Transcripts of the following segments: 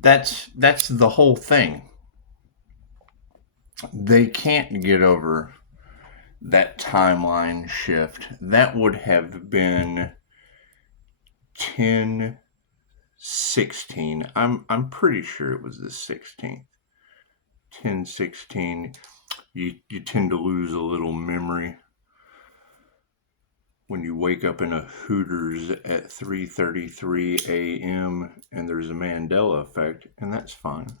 That's the whole thing. They can't get over that timeline shift. That would have been 1016. I'm pretty sure it was the 16th. 1016. You tend to lose a little memory when you wake up in a Hooters at 3:33 a.m. and there's a Mandela effect, and that's fine.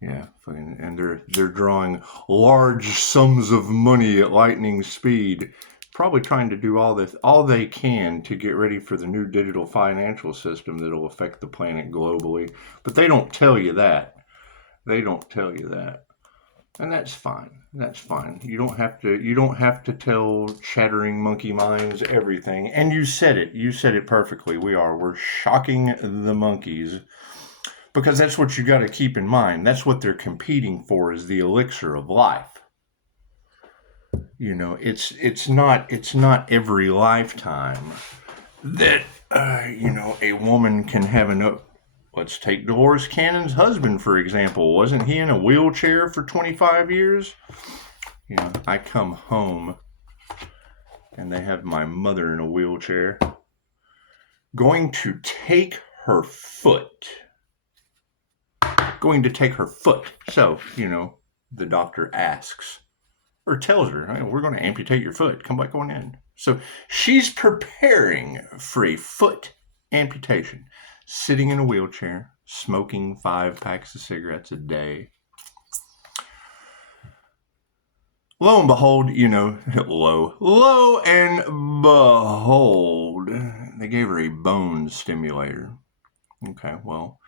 Yeah, and they're drawing large sums of money at lightning speed, probably trying to do all they can to get ready for the new digital financial system that'll affect the planet globally. But they don't tell you that. They don't tell you that. And that's fine. That's fine. You don't have to tell chattering monkey minds everything. And you said it. You said it perfectly. We're shocking the monkeys. Because that's what you got to keep in mind. That's what they're competing for, is the elixir of life. You know, it's not every lifetime that a woman can have enough. Let's take Dolores Cannon's husband, for example. Wasn't he in a wheelchair for 25 years? You know, I come home and they have my mother in a wheelchair going to take her foot. So, the doctor asks or tells her, hey, we're going to amputate your foot. Come back on in. So she's preparing for a foot amputation, sitting in a wheelchair, smoking 5 packs of cigarettes a day. Lo and behold, lo and behold, they gave her a bone stimulator. Okay, well,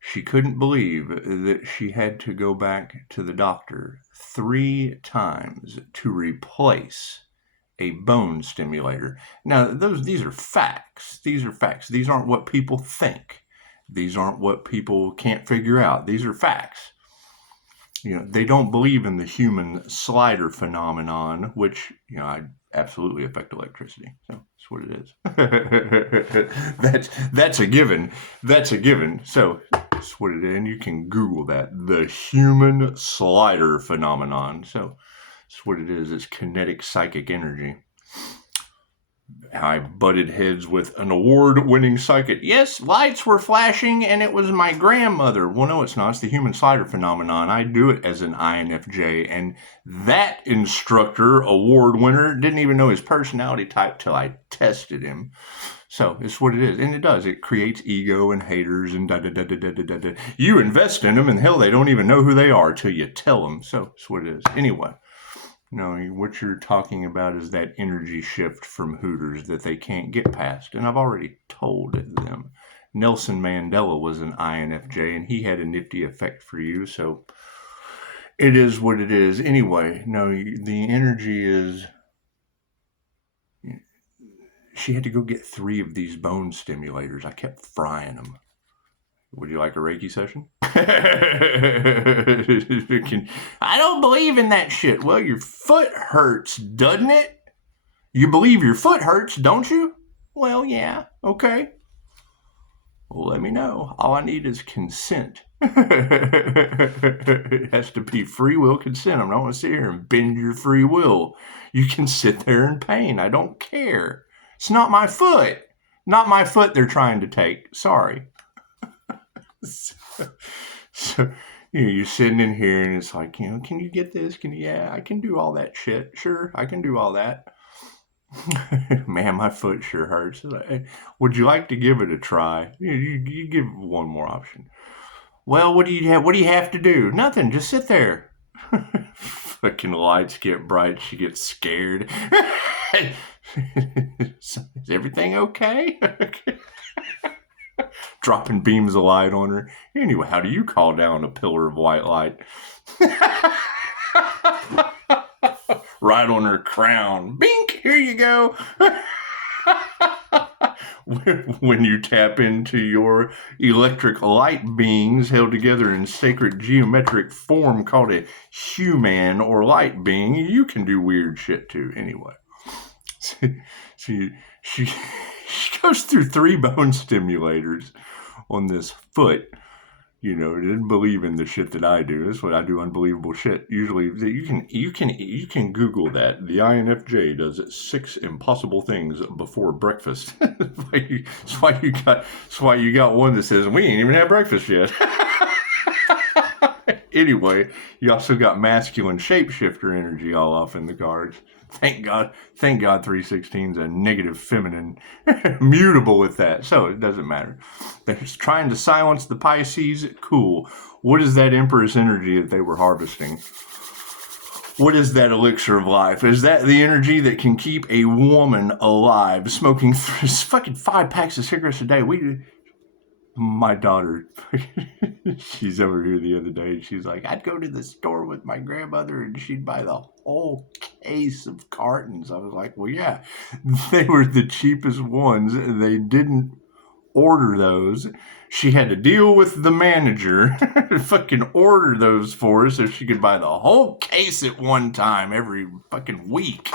she couldn't believe that she had to go back to the doctor 3 times to replace a bone stimulator. Now, these are facts. These are facts. These aren't what people think. These aren't what people can't figure out. These are facts. They don't believe in the human slider phenomenon, which, I absolutely affect electricity. So that's what it is. That's a given. That's a given. So that's what it is. And you can Google that. The human slider phenomenon. So that's what it is. It's kinetic psychic energy. I butted heads with an award-winning psychic. Yes, lights were flashing, and it was my grandmother. Well, no, it's not. It's the human slider phenomenon. I do it as an INFJ, and that instructor, award winner, didn't even know his personality type till I tested him. So it's what it is, and it does. It creates ego and haters and da-da-da-da-da-da-da. You invest in them, and hell, they don't even know who they are till you tell them. So it's what it is. Anyway. No, what you're talking about is that energy shift from Hooters that they can't get past. And I've already told them. Nelson Mandela was an INFJ, and he had a nifty effect for you. So it is what it is. Anyway, no, the energy is... She had to go get 3 of these bone stimulators. I kept frying them. Would you like a Reiki session? I don't believe in that shit. Well, your foot hurts, doesn't it? You believe your foot hurts, don't you? Well, yeah, okay. Well, let me know. All I need is consent. It has to be free will consent. I'm not going to sit here and bend your free will. You can sit there in pain. I don't care. It's not my foot. Not my foot they're trying to take. Sorry. So you're sitting in here and it's like, can you get this? Yeah, I can do all that shit. Sure, I can do all that. Man, my foot sure hurts. Would you like to give it a try? You give one more option. Well, what do you have to do? Nothing. Just sit there. Fucking lights get bright. She gets scared. Is everything okay? Dropping beams of light on her. Anyway, how do you call down a pillar of white light? Right on her crown. Bink! Here you go. When you tap into your electric light beings held together in sacred geometric form called a human or light being, you can do weird shit too. Anyway. So she goes through 3 bone stimulators on this foot. You know, didn't believe in the shit that I do. That's what I do, unbelievable shit. Usually, you can Google that. The INFJ does 6 impossible things before breakfast. That's why you got one that says we ain't even had breakfast yet. Anyway, you also got masculine shapeshifter energy all off in the cards. Thank God 316 is a negative feminine, mutable with that, so it doesn't matter. They're just trying to silence the Pisces. Cool. What is that Empress energy that they were harvesting? What is that elixir of life? Is that the energy that can keep a woman alive, smoking fucking 5 packs of cigarettes a day? My daughter, she's over here the other day, and she's like, I'd go to the store with my grandmother and she'd buy the whole case of cartons. I was like, well, yeah, they were the cheapest ones. They didn't order those. She had to deal with the manager to fucking order those for her so she could buy the whole case at one time every fucking week.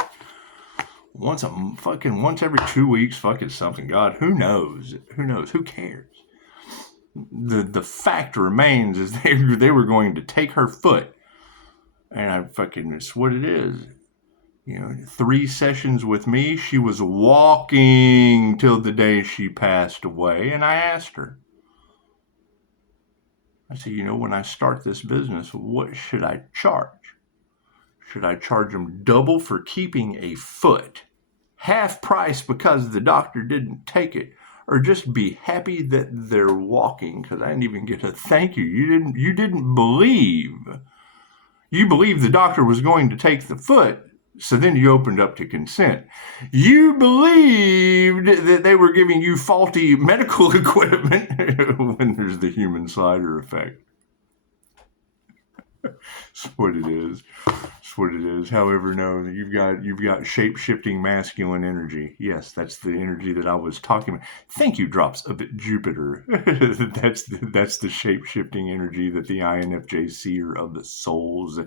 Once every 2 weeks, fucking something. God, who knows? Who cares? The fact remains is they were going to take her foot, and it's what it is. You know, 3 sessions with me, she was walking till the day she passed away, and I asked her. I said, you know, when I start this business, what should I charge? Should I charge them double for keeping a foot, half price because the doctor didn't take it? Or just be happy that they're walking, because I didn't even get a thank you. You didn't believe. You believed the doctor was going to take the foot, so then you opened up to consent. You believed that they were giving you faulty medical equipment when there's the human slider effect. That's what it is. That's what it is. However, no, you've got shape-shifting masculine energy. Yes, that's the energy that I was talking about. Thank you, drops of Jupiter. That's the shape-shifting energy that the INFJ seer of the soul's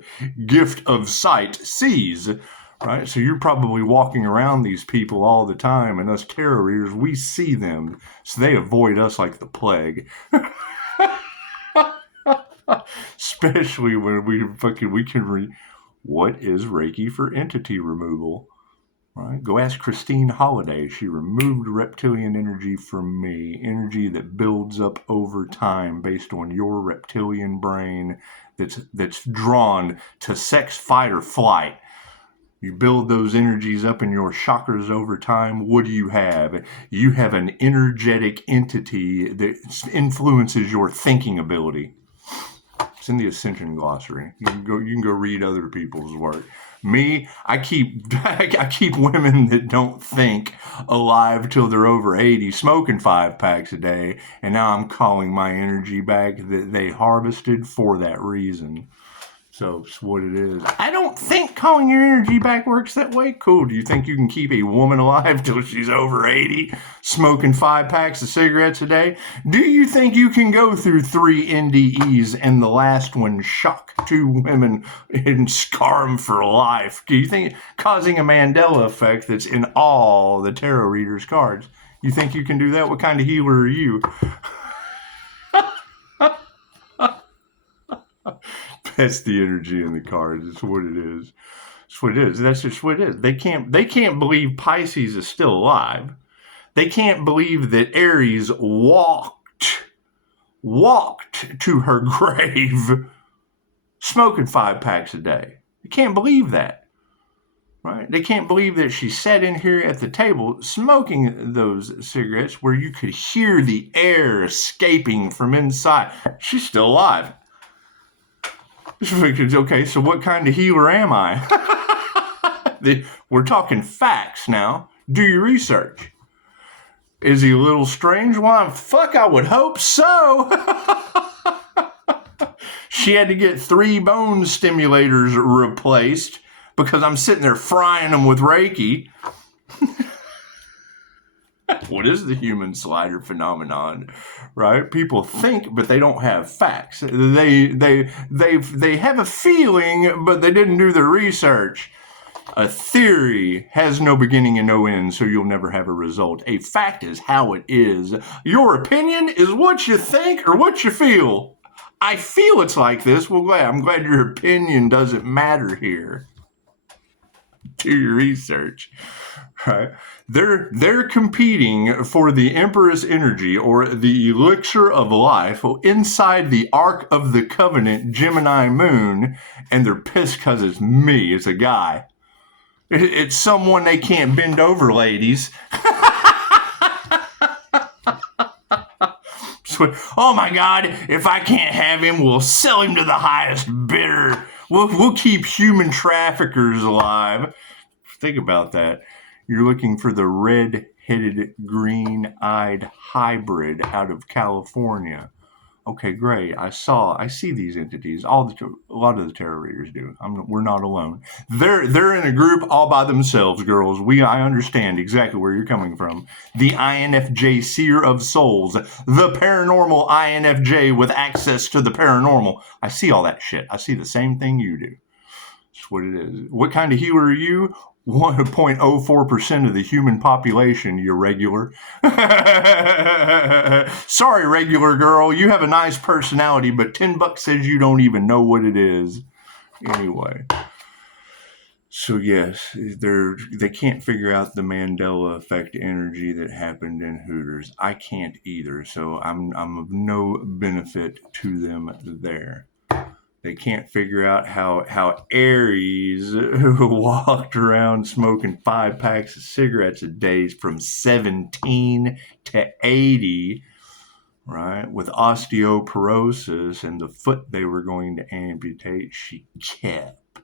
gift of sight sees. Right? So you're probably walking around these people all the time, and us tarot readers, we see them, so they avoid us like the plague. Especially when we can read what is Reiki for entity removal. Right? Go ask Christine Holiday. She removed reptilian energy from me, energy that builds up over time based on your reptilian brain that's drawn to sex, fight, or flight. You build those energies up in your chakras over time. What do you have? You have an energetic entity that influences your thinking ability. It's in the Ascension Glossary. You can go read other people's work. Me, I keep women that don't think alive till they're over 80, smoking 5 packs a day, and now I'm calling my energy back that they harvested for that reason. So it's what it is. I don't think calling your energy back works that way. Cool. Do you think you can keep a woman alive till she's over 80, smoking 5 packs of cigarettes a day? Do you think you can go through 3 NDEs and the last one shock 2 women and scar them for life? Do you think causing a Mandela effect that's in all the tarot readers' cards? You think you can do that? What kind of healer are you? That's the energy in the cards. It's what it is. It's what it is. That's just what it is. They can't believe Pisces is still alive. They can't believe that Aries walked to her grave smoking 5 packs a day. They can't believe that. Right? They can't believe that she sat in here at the table smoking those cigarettes where you could hear the air escaping from inside. She's still alive. Okay, so what kind of healer am I? We're talking facts now. Do your research. Is he a little strange? Why, fuck, I would hope so. She had to get 3 bone stimulators replaced because I'm sitting there frying them with Reiki. What is the human slider phenomenon, right? People think, but they don't have facts. They have a feeling, but they didn't do their research. A theory has no beginning and no end, so you'll never have a result. A fact is how it is. Your opinion is what you think or what you feel. I feel it's like this. Well, I'm glad your opinion doesn't matter here. Do your research, right? They're competing for the Empress Energy, or the elixir of life, inside the Ark of the Covenant Gemini moon, and they're pissed because it's me. It's a guy. It's someone they can't bend over, ladies. Oh my God, if I can't have him, we'll sell him to the highest bidder. We'll keep human traffickers alive. Think about that. You're looking for the red-headed, green-eyed hybrid out of California. Okay, great. I see these entities. A lot of the tarot readers do. We're not alone. They're in a group all by themselves, girls. I understand exactly where you're coming from. The INFJ seer of souls, the paranormal INFJ with access to the paranormal. I see all that shit. I see the same thing you do. That's what it is. What kind of healer are you? 1.04% of the human population, you regular. Sorry, regular girl. You have a nice personality, but $10 says you don't even know what it is. Anyway. So yes, they can't figure out the Mandela effect energy that happened in Hooters. I can't either, so I'm of no benefit to them there. They can't figure out how Aries walked around smoking 5 packs of cigarettes a day from 17 to 80, right? With osteoporosis and the foot they were going to amputate, she kept,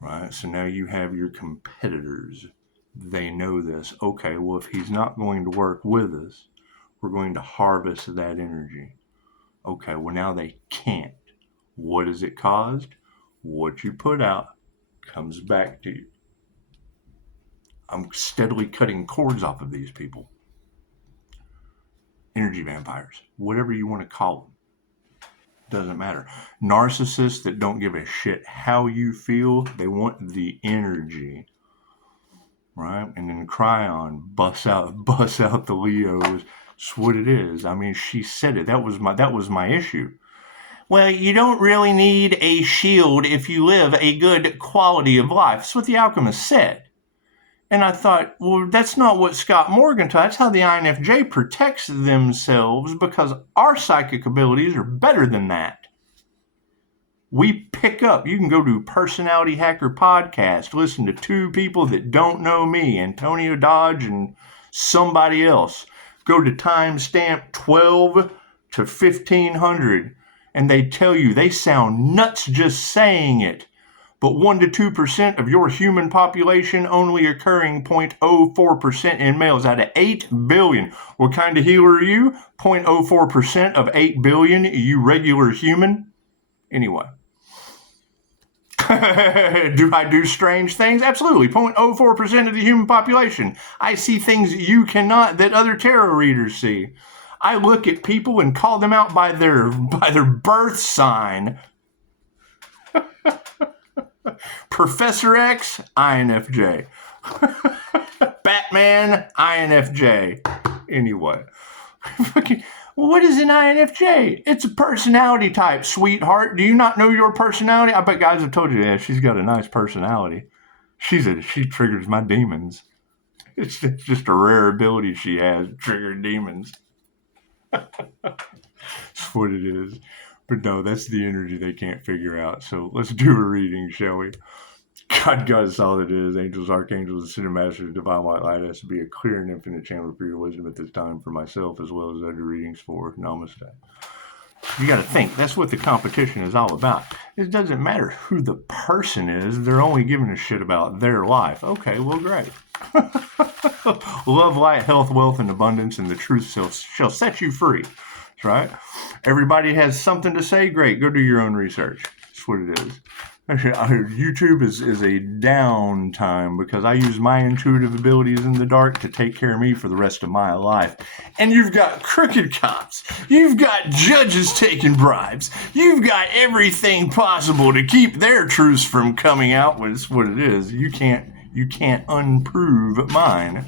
right? So now you have your competitors. They know this. Okay, well, if he's not going to work with us, we're going to harvest that energy. Okay, well, now they can't. What has it caused? What you put out comes back to you. I'm steadily cutting cords off of these people. Energy vampires, whatever you want to call them. Doesn't matter. Narcissists that don't give a shit how you feel. They want the energy. Right? And then Cryon busts out the Leos. It's what it is. I mean, she said it. That was my issue. Well, you don't really need a shield if you live a good quality of life. That's what the alchemist said. And I thought, well, that's not what Scott Morgan taught. That's how the INFJ protects themselves, because our psychic abilities are better than that. We pick up. You can go to Personality Hacker Podcast, listen to 2 people that don't know me, Antonio Dodge and somebody else. Go to timestamp 12 to 1500. And they tell you they sound nuts just saying it. But 1 to 2% of your human population, only occurring 0.04% in males out of 8 billion. What kind of healer are you? 0.04% of 8 billion, you regular human? Anyway. Do I do strange things? Absolutely. 0.04% of the human population. I see things you cannot, that other tarot readers see. I look at people and call them out by their birth sign. Professor X, INFJ. Batman, INFJ. Anyway. What is an INFJ? It's a personality type, sweetheart. Do you not know your personality? I bet guys have told you that. She's got a nice personality. She triggers my demons. It's just a rare ability she has, trigger demons. That's what it is. But no, that's the energy they can't figure out. So let's do a reading, shall we? God is all it is. Angels, archangels, ascended masters, divine white light has to be a clear and infinite channel for your wisdom at this time for myself, as well as other readings for Namaste. You got to think, that's what the competition is all about. It doesn't matter who the person is. They're only giving a shit about their life. Okay, well, great. Love, light, health, wealth, and abundance, and the truth shall set you free. That's right. Everybody has something to say. Great. Go do your own research. That's what it is. YouTube is a downtime because I use my intuitive abilities in the dark to take care of me for the rest of my life. And you've got crooked cops. You've got judges taking bribes. You've got everything possible to keep their truths from coming out. It's what it is. You can't unprove mine.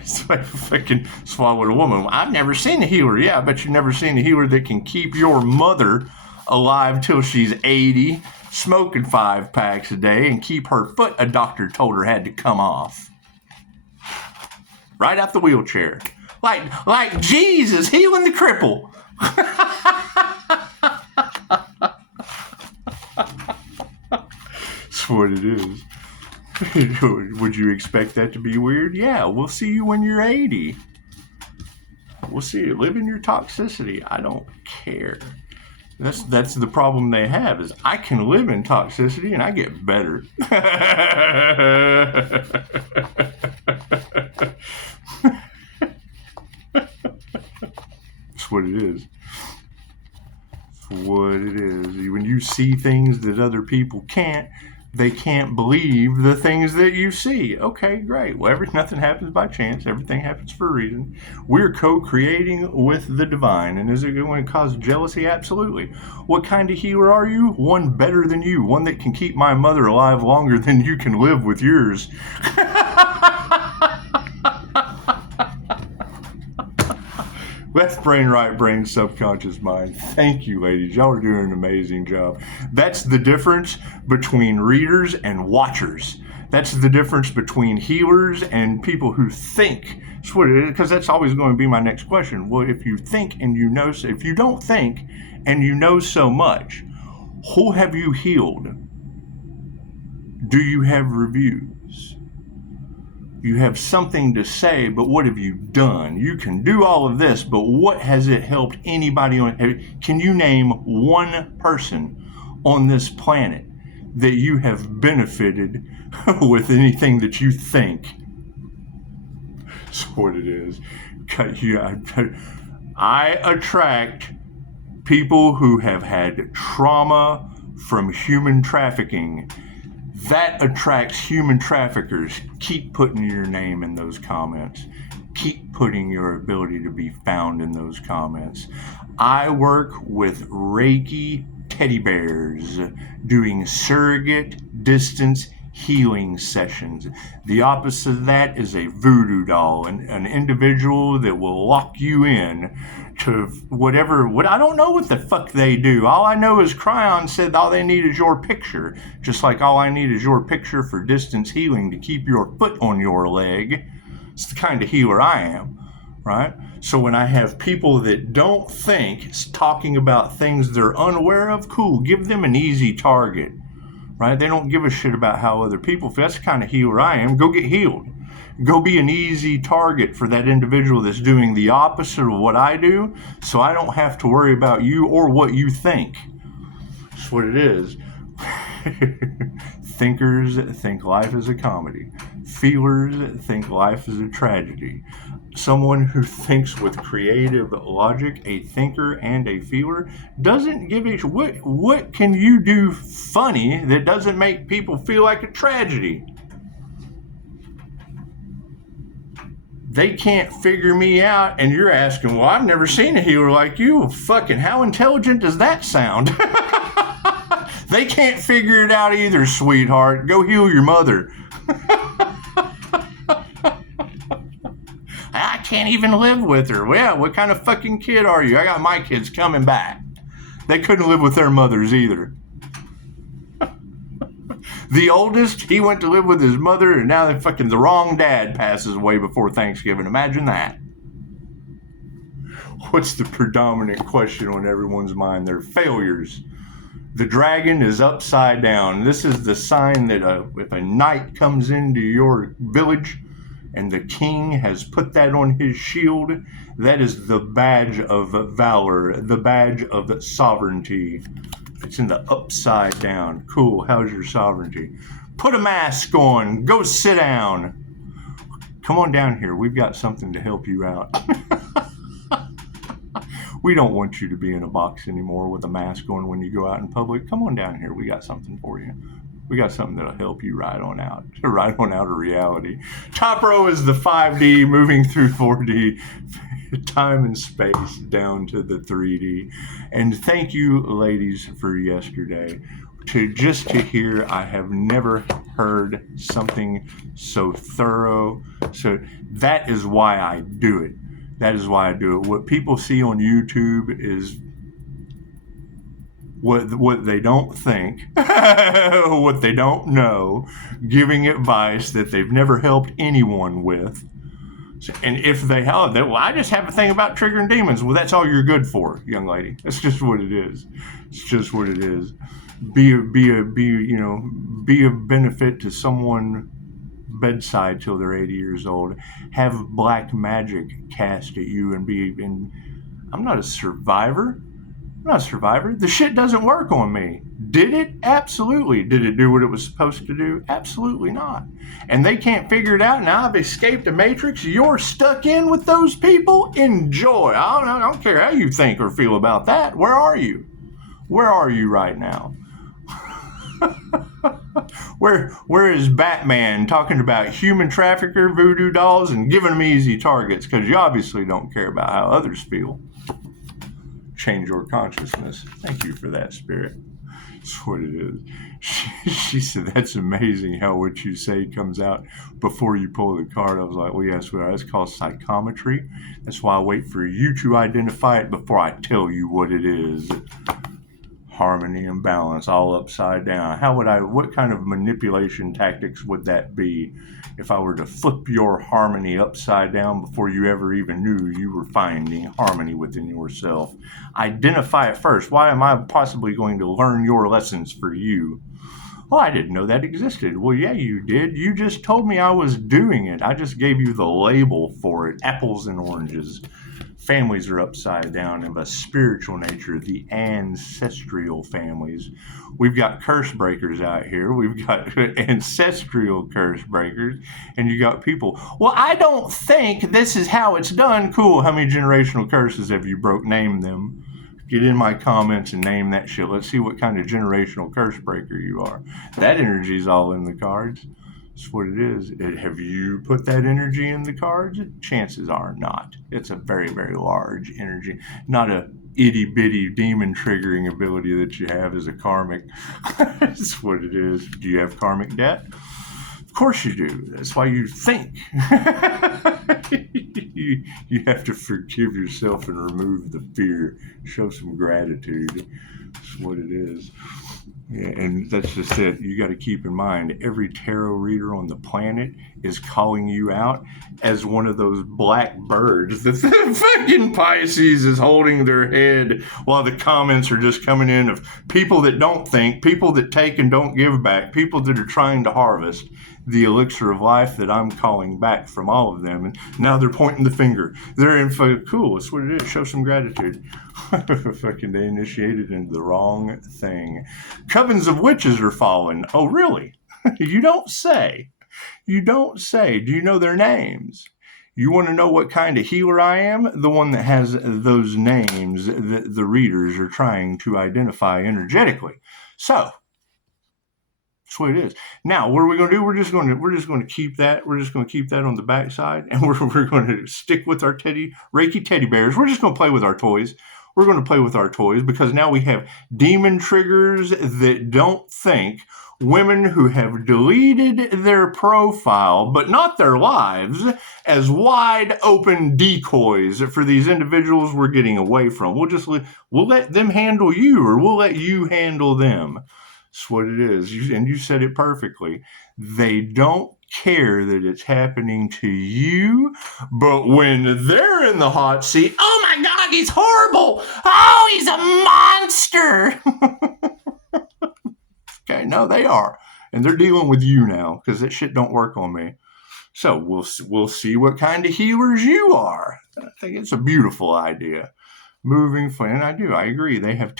It's like fucking swallowed a woman. I've never seen a healer. Yeah, I bet you've never seen a healer that can keep your mother alive till she's 80, smoking 5 packs a day, and keep her foot a doctor told her had to come off. Right out the wheelchair. Like Jesus healing the cripple. That's what it is. Would you expect that to be weird? Yeah, we'll see you when you're 80. We'll see you. Live in your toxicity. I don't care. That's the problem they have, is I can live in toxicity and I get better. That's what it is. That's what it is. When you see things that other people can't, they can't believe the things that you see. Okay, great. Well, nothing happens by chance. Everything happens for a reason. We're co-creating with the divine. And is it going to cause jealousy? Absolutely. What kind of healer are you? One better than you. One that can keep my mother alive longer than you can live with yours. Left brain, right brain, subconscious mind. Thank you, ladies. Y'all are doing an amazing job. That's the difference between readers and watchers. That's the difference between healers and people who think. That's what it is, because that's always going to be my next question. Well, if you think and you know, if you don't think and you know so much, who have you healed? Do you have reviews? You have something to say, but what have you done? You can do all of this, but what has it helped anybody on? Can you name one person on this planet that you have benefited with anything that you think? That's what it is. I attract people who have had trauma from human trafficking. That attracts human traffickers. Keep putting your name in those comments. Keep putting your ability to be found in those comments. I work with Reiki teddy bears doing surrogate distance healing sessions. The opposite of that is a voodoo doll, an individual that will lock you in to whatever. I don't know what the fuck they do. All I know is Cryon said all they need is your picture, just like all I need is your picture for distance healing to keep your foot on your leg. It's the kind of healer I am, right? So when I have people that don't think, talking about things they're unaware of, cool, give them an easy target. Right? They don't give a shit about how other people feel. That's the kind of healer I am. Go get healed. Go be an easy target for that individual that's doing the opposite of what I do, so I don't have to worry about you or what you think. That's what it is. Thinkers think life is a comedy. Feelers think life is a tragedy. Someone who thinks with creative logic, a thinker and a feeler, doesn't give a what can you do funny that doesn't make people feel like a tragedy? They can't figure me out, and you're asking, well, I've never seen a healer like you. Fucking how intelligent does that sound? They can't figure it out either, sweetheart. Go heal your mother. I can't even live with her. Well, what kind of fucking kid are you? I got my kids coming back. They couldn't live with their mothers either. The oldest, he went to live with his mother, and now the wrong dad passes away before Thanksgiving. Imagine that. What's the predominant question on everyone's mind? They're failures. The dragon is upside down. This is the sign that if a knight comes into your village and the king has put that on his shield, that is the badge of valor, the badge of sovereignty. It's in the upside down. Cool, how's your sovereignty? Put a mask on, go sit down. Come on down here, we've got something to help you out. We don't want you to be in a box anymore with a mask on when you go out in public. Come on down here. We got something for you. We got something that'll help you ride on out of reality. Top row is the 5D moving through 4D, time and space down to the 3D. And thank you, ladies, for yesterday. To hear, I have never heard something so thorough. So that is why I do it. That is why I do it. What people see on YouTube is what they don't think, what they don't know, giving advice that they've never helped anyone with. And if they have, well, I just have a thing about triggering demons. Well, that's all you're good for, young lady. That's just what it is. It's just what it is. Be of benefit to someone bedside till they're 80 years old. Have black magic cast at you and I'm not a survivor. I'm not a survivor. The shit doesn't work on me. Did it? Absolutely. Did it do what it was supposed to do? Absolutely not. And they can't figure it out. Now I've escaped the matrix. You're stuck in with those people. Enjoy. I don't care how you think or feel about that. Where are you? Where are you right now? Where is Batman talking about human trafficker, voodoo dolls, and giving them easy targets? Because you obviously don't care about how others feel. Change your consciousness. Thank you for that, Spirit. That's what it is. She said, that's amazing how what you say comes out before you pull the card. I was like, well, yes, that's called psychometry. That's why I wait for you to identify it before I tell you what it is. Harmony and balance, all upside down. What kind of manipulation tactics would that be if I were to flip your harmony upside down before you ever even knew you were finding harmony within yourself? Identify it first. Why am I possibly going to learn your lessons for you? Oh, I didn't know that existed. Well, yeah, you did. You just told me I was doing it. I just gave you the label for it. Apples and oranges. Families are upside down of a spiritual nature, the ancestral families. We've got curse breakers out here. We've got ancestral curse breakers, and you got people. Well, I don't think this is how it's done. Cool. How many generational curses have you broke? Name them. Get in my comments and name that shit. Let's see what kind of generational curse breaker you are. That energy's all in the cards. That's what it is. Have you put that energy in the cards? Chances are not. It's a very, very large energy, not a itty-bitty demon triggering ability that you have as a karmic. That's what it is. Do you have karmic debt? Of course you do. That's why you think. You have to forgive yourself and remove the fear. Show some gratitude. That's what it is. Yeah, and that's just it. You got to keep in mind, every tarot reader on the planet is calling you out as one of those black birds that the fucking Pisces is holding their head while the comments are just coming in of people that don't think, people that take and don't give back, people that are trying to harvest the elixir of life that I'm calling back from all of them. And now they're pointing the finger. They're in cool. That's what it is. Show some gratitude. Fucking they initiated into the wrong thing. Covens of witches are fallen. Oh, really? You don't say. You don't say. Do you know their names? You want to know what kind of healer I am? The one that has those names that the readers are trying to identify energetically. So, that's what it is. Now, what are we going to do? We're just going to keep that. We're just going to keep that on the backside, and we're going to stick with our Reiki teddy bears. We're just going to play with our toys. We're going to play with our toys because now we have demon triggers that don't think, women who have deleted their profile, but not their lives, as wide open decoys for these individuals we're getting away from. We'll let them handle you, or we'll let you handle them. That's what it is. And you said it perfectly. They don't care that it's happening to you, but when they're in the hot seat, oh my God, he's horrible. Oh, he's a monster. Okay, no, they are. And they're dealing with you now because that shit don't work on me. So we'll see what kind of healers you are. I think it's a beautiful idea. Moving forward, and I agree. They have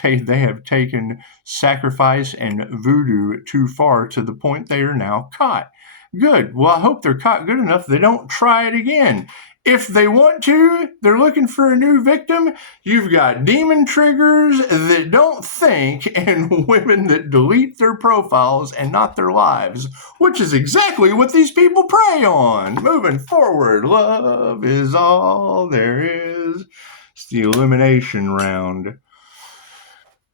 taken sacrifice and voodoo too far to the point they are now caught. Good. Well, I hope they're caught good enough they don't try it again. If they want to, they're looking for a new victim. You've got demon triggers that don't think and women that delete their profiles and not their lives, which is exactly what these people prey on. Moving forward, love is all there is. It's the elimination round.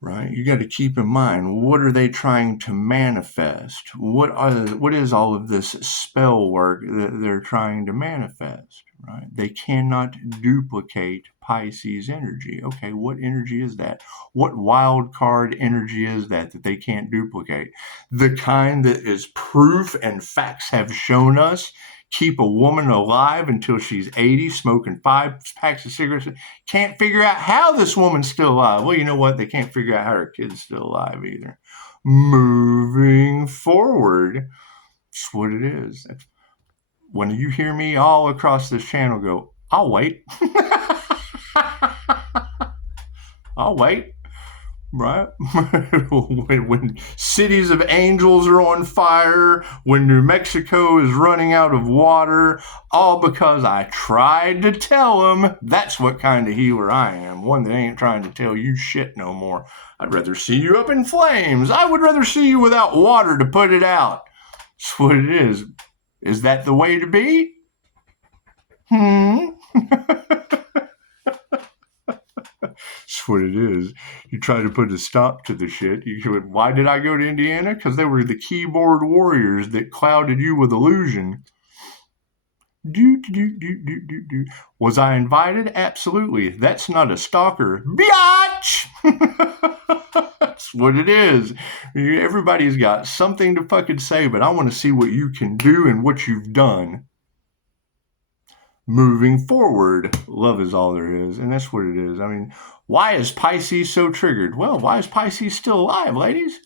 Right? You got to keep in mind, what are they trying to manifest? What is all of this spell work that they're trying to manifest? Right? They cannot duplicate Pisces energy. Okay, what energy is that? What wild card energy is that they can't duplicate? The kind that is proof and facts have shown us keep a woman alive until she's 80, smoking 5 packs of cigarettes. Can't figure out how this woman's still alive. Well, you know what? They can't figure out how her kid's still alive either. Moving forward, that's what it is. When you hear me all across this channel go, I'll wait. I'll wait. Right? when cities of angels are on fire, when New Mexico is running out of water, all because I tried to tell them. That's what kind of healer I am. One that ain't trying to tell you shit no more. I'd rather see you up in flames. I would rather see you without water to put it out. That's what it is. Is that the way to be? That's what it is. You try to put a stop to the shit. Why did I go to Indiana? Because they were the keyboard warriors that clouded you with illusion. Was I invited? Absolutely. That's not a stalker. Biatch! That's what it is. Everybody's got something to fucking say, but I want to see what you can do and what you've done. Moving forward, love is all there is, and that's what it is. I mean, why is Pisces so triggered? Well, why is Pisces still alive, ladies?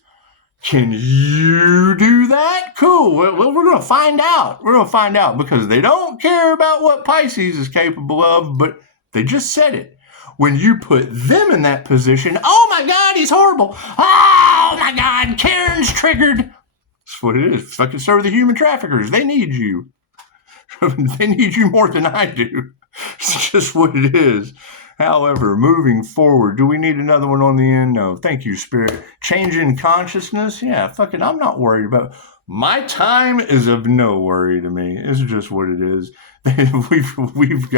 Can you do that? Cool. Well, we're going to find out. We're going to find out because they don't care about what Pisces is capable of, but they just said it. When you put them in that position, oh my God, he's horrible. Oh my God, Karen's triggered. That's what it is. Fucking so are the human traffickers. They need you. They need you more than I do. It's just what it is. However, moving forward, do we need another one on the end? No. Thank you, Spirit. Changing consciousness? Yeah, fucking, I'm not worried about it. My time is of no worry to me. It's just what it is. We've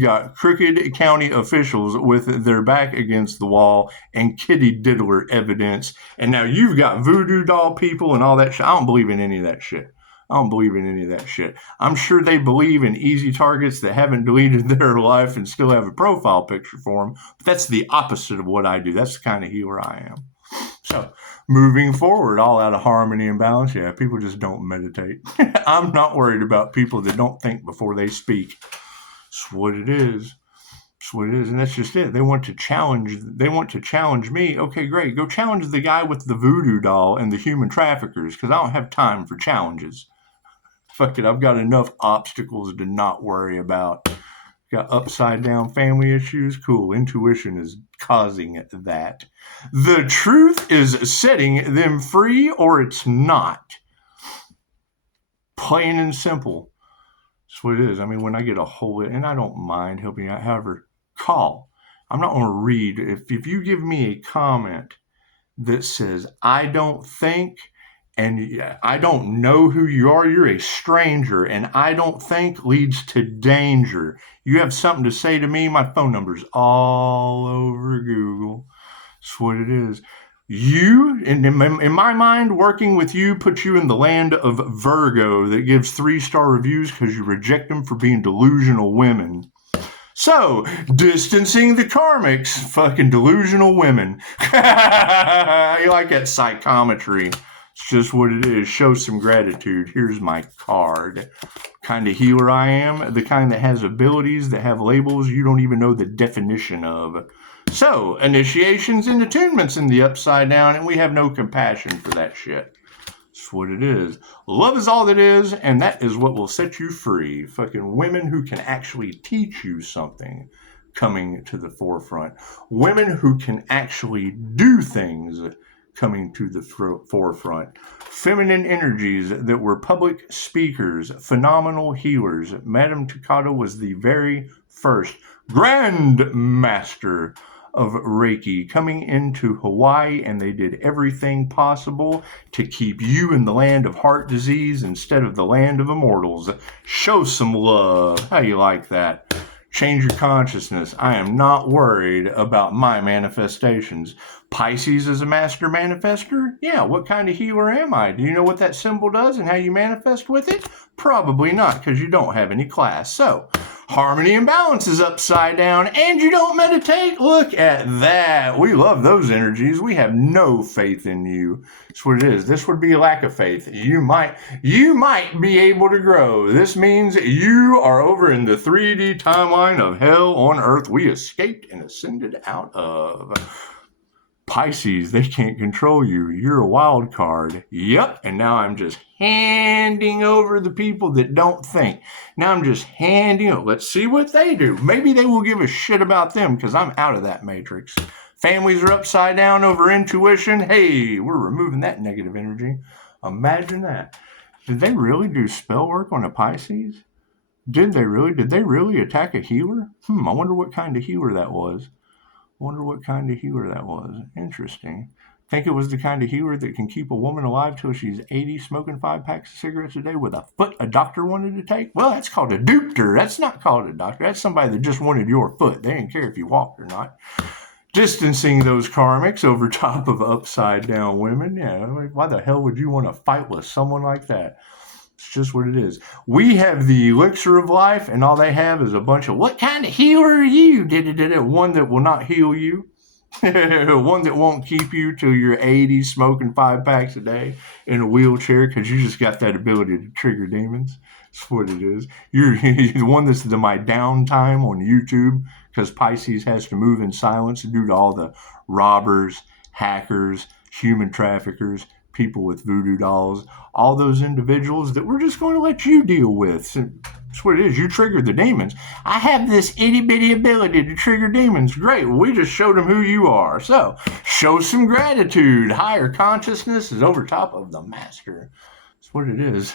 got crooked county officials with their back against the wall and kitty diddler evidence. And now you've got voodoo doll people and all that shit. I don't believe in any of that shit. I don't believe in any of that shit. I'm sure they believe in easy targets that haven't deleted their life and still have a profile picture for them. But that's the opposite of what I do. That's the kind of healer I am. So, moving forward, all out of harmony and balance. Yeah, people just don't meditate. I'm not worried about people that don't think before they speak. That's what it is. That's what it is, and that's just it. They want to challenge me. Okay, great. Go challenge the guy with the voodoo doll and the human traffickers, because I don't have time for challenges. Fuck it, I've got enough obstacles to not worry about. Got upside down family issues? Cool. Intuition is causing that. The truth is setting them free or it's not. Plain and simple. That's what it is. I mean, when I get a hold of it, and I don't mind helping out, however, call. I'm not going to read. If you give me a comment that says, I don't think, and I don't know who you are, you're a stranger, and I don't think leads to danger. You have something to say to me, my phone number's all over Google. That's what it is. You, in my mind, working with you puts you in the land of Virgo that gives 3-star reviews because you reject them for being delusional women. So, distancing the karmics, fucking delusional women. You like that psychometry. It's just what it is. Show some gratitude. Here's my card. Kind of healer I am. The kind that has abilities that have labels you don't even know the definition of. So, initiations and attunements in the upside down, and we have no compassion for that shit. That's what it is. Love is all that is, and that is what will set you free. Fucking women who can actually teach you something coming to the forefront. Women who can actually do things coming to the forefront. Feminine energies that were public speakers, phenomenal healers. Madame Takata was the very first Grand Master of Reiki coming into Hawaii, and they did everything possible to keep you in the land of heart disease instead of the land of immortals. Show some love. How you like that? Change your consciousness. I am not worried about my manifestations. Pisces is a master manifester? Yeah, what kind of healer am I? Do you know what that symbol does and how you manifest with it? Probably not, because you don't have any class. So, harmony and balance is upside down, and you don't meditate? Look at that. We love those energies. We have no faith in you. That's what it is. This would be a lack of faith. You might be able to grow. This means you are over in the 3D timeline of hell on earth we escaped and ascended out of. Pisces, they can't control you. You're a wild card. Yep. And now I'm just handing over the people that don't think. Now I'm just handing it. Let's see what they do. Maybe they will give a shit about them because I'm out of that matrix. Families are upside down over intuition. Hey, we're removing that negative energy. Imagine that. Did they really do spell work on a Pisces? Did they really attack a healer? I wonder what kind of healer that was. Interesting. Think it was the kind of healer that can keep a woman alive till she's 80, smoking 5 packs of cigarettes a day with a foot a doctor wanted to take? Well, that's called a dupter. That's not called a doctor. That's somebody that just wanted your foot. They didn't care if you walked or not. Distancing those karmics over top of upside down women. Yeah, why the hell would you want to fight with someone like that? It's just what it is. We have the elixir of life, and all they have is a bunch of, what kind of healer are you? One that will not heal you. One that won't keep you till you're 80, smoking 5 packs a day in a wheelchair because you just got that ability to trigger demons. That's what it is. You're the one that's my downtime on YouTube because Pisces has to move in silence due to all the robbers, hackers, human traffickers, people with voodoo dolls, all those individuals that we're just going to let you deal with. That's what it is. You triggered the demons. I have this itty-bitty ability to trigger demons. Great. Well, we just showed them who you are. So, show some gratitude. Higher consciousness is over top of the master. That's what it is.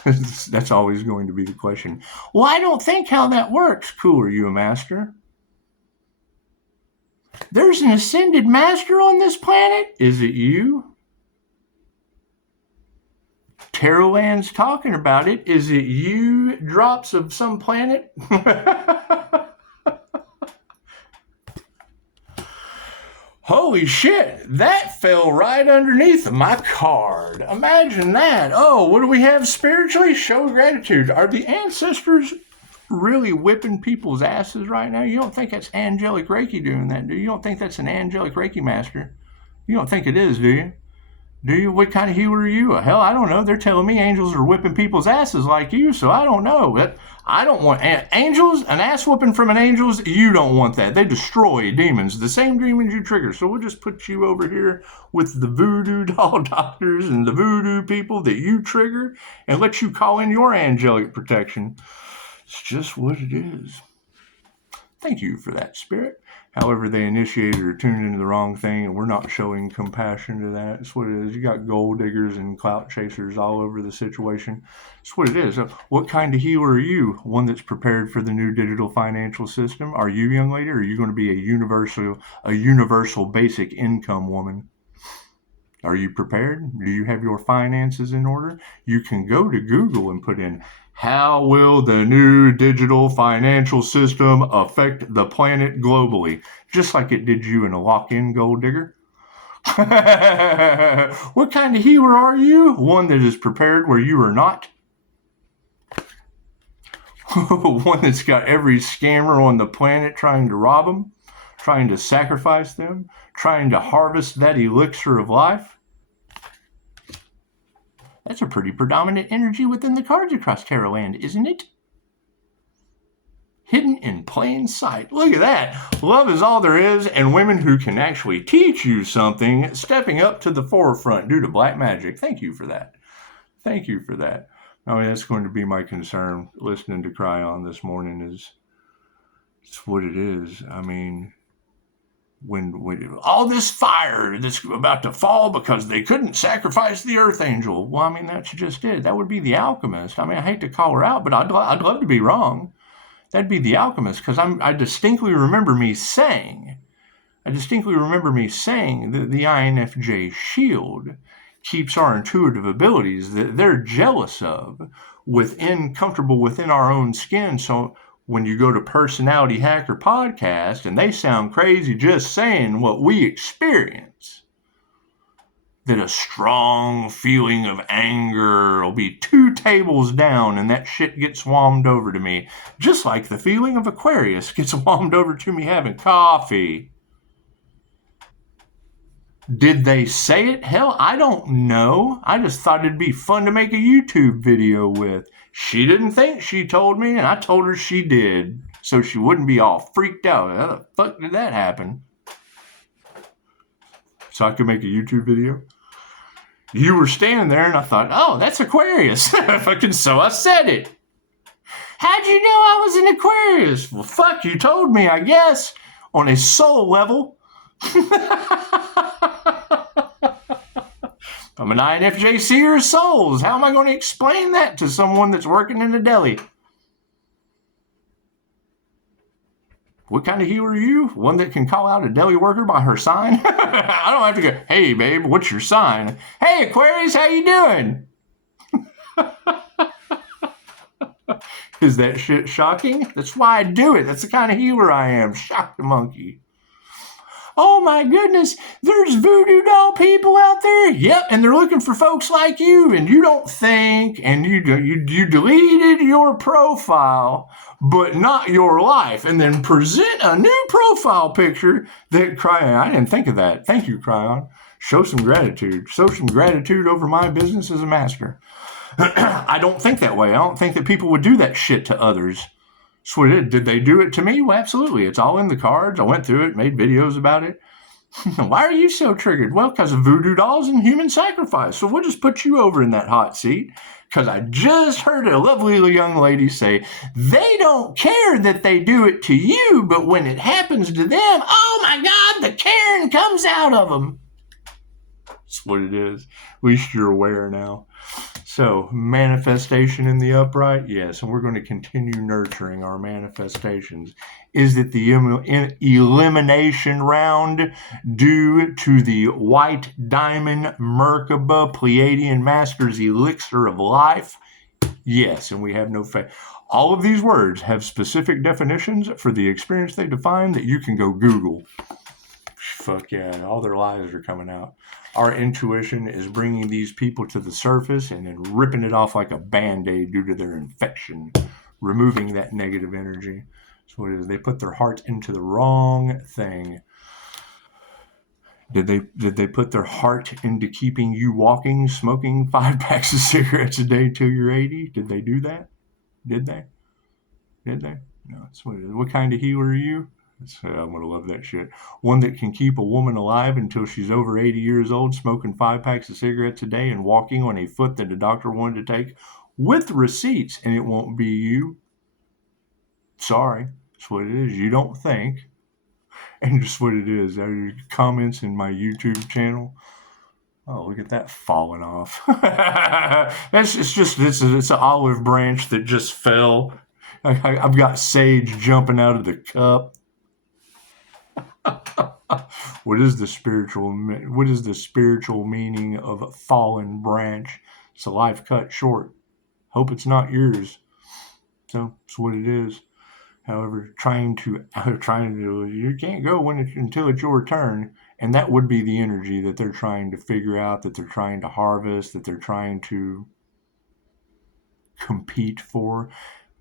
That's always going to be the question. Well, I don't think how that works. Cool, are you a master? There's an ascended master on this planet? Is it you? Tarotland's talking about it. Is it you, drops of some planet? Holy shit, that fell right underneath my card. Imagine that. Oh, what do we have spiritually? Show gratitude. Are the ancestors really whipping people's asses right now? You don't think that's angelic Reiki doing that, do you? You don't think that's an angelic Reiki master? You don't think it is, do you? Do you? What kind of healer are you? Hell, I don't know. They're telling me angels are whipping people's asses like you, so I don't know. I don't want angels, an ass whooping from an angels. You don't want that. They destroy demons, the same demons you trigger. So we'll just put you over here with the voodoo doll doctors and the voodoo people that you trigger and let you call in your angelic protection. It's just what it is. Thank you for that, Spirit. However, they initiated or tuned into the wrong thing, and we're not showing compassion to that. That's what it is. You got gold diggers and clout chasers all over the situation. That's what it is. What kind of healer are you? One that's prepared for the new digital financial system? Are you, young lady, or are you going to be a universal basic income woman? Are you prepared? Do you have your finances in order? You can go to Google and put in, how will the new digital financial system affect the planet globally? Just like it did you in a lock-in gold digger. What kind of healer are you? One that is prepared where you are not. One that's got every scammer on the planet trying to rob them, trying to sacrifice them, trying to harvest that elixir of life. That's a pretty predominant energy within the cards across Tarotland, isn't it? Hidden in plain sight. Look at that. Love is all there is, and women who can actually teach you something stepping up to the forefront due to black magic. Thank you for that. Thank you for that. I mean, that's going to be my concern listening to Cry On this morning is it's what it is. I mean, when all this fire that's about to fall because they couldn't sacrifice the earth angel. Well, I mean, that's just it. That would be the alchemist. I mean, I hate to call her out, but I'd love to be wrong. That'd be the alchemist, because I distinctly remember me saying that the INFJ shield keeps our intuitive abilities that they're jealous of comfortable within our own skin. So when you go to Personality Hacker Podcast and they sound crazy just saying what we experience, that a strong feeling of anger will be 2 tables down and that shit gets swarmed over to me, just like the feeling of Aquarius gets swarmed over to me having coffee. Did they say it? Hell, I don't know. I just thought it'd be fun to make a YouTube video with. She didn't think she told me, and I told her she did, so she wouldn't be all freaked out. How the fuck did that happen? So I could make a YouTube video? You were standing there, and I thought, oh, that's Aquarius. Fucking so I said it. How'd you know I was an Aquarius? Well, fuck, you told me, I guess, on a soul level. I'm an INFJ seer of souls. How am I going to explain that to someone that's working in a deli? What kind of healer are you? One that can call out a deli worker by her sign? I don't have to go, hey, babe, what's your sign? Hey, Aquarius, how you doing? Is that shit shocking? That's why I do it. That's the kind of healer I am. Shock the monkey. Oh my goodness, there's voodoo doll people out there. Yep, and they're looking for folks like you, and you don't think, and you deleted your profile, but not your life, and then present a new profile picture that Cryon, I didn't think of that. Thank you, Cryon. Show some gratitude. Show some gratitude over my business as a master. I don't think that way. I don't think that people would do that shit to others. So did they do it to me? Well, absolutely. It's all in the cards. I went through it, made videos about it. Why are you so triggered? Well, because of voodoo dolls and human sacrifice. So we'll just put you over in that hot seat. Because I just heard a lovely young lady say, they don't care that they do it to you, but when it happens to them, oh my God, the caring comes out of them. That's what it is. At least you're aware now. So, manifestation in the upright, yes, and we're going to continue nurturing our manifestations. Is it the elimination round due to the white diamond Merkaba Pleiadian Master's elixir of life? Yes, and we have no faith. All of these words have specific definitions for the experience they define that you can go Google. Fuck yeah, all their lies are coming out. Our intuition is bringing these people to the surface and then ripping it off like a Band-Aid due to their infection, removing that negative energy. So what it is, they put their heart into the wrong thing. Did they put their heart into keeping you walking, smoking 5 packs of cigarettes a day till you're 80? Did they do that? Did they? No, that's what it is. What kind of healer are you? I'm going to love that shit. One that can keep a woman alive until she's over 80 years old, smoking 5 packs of cigarettes a day and walking on a foot that the doctor wanted to take with receipts, and it won't be you. Sorry. That's what it is. You don't think. And just what it is. Comments in my YouTube channel. Oh, look at that falling off. It's an olive branch that just fell. I've got sage jumping out of the cup. What is the spiritual meaning of a fallen branch? It's a life cut short. Hope it's not yours. So that's what it is. However, you can't go until it's your turn, and that would be the energy that they're trying to figure out, that they're trying to harvest, that they're trying to compete for.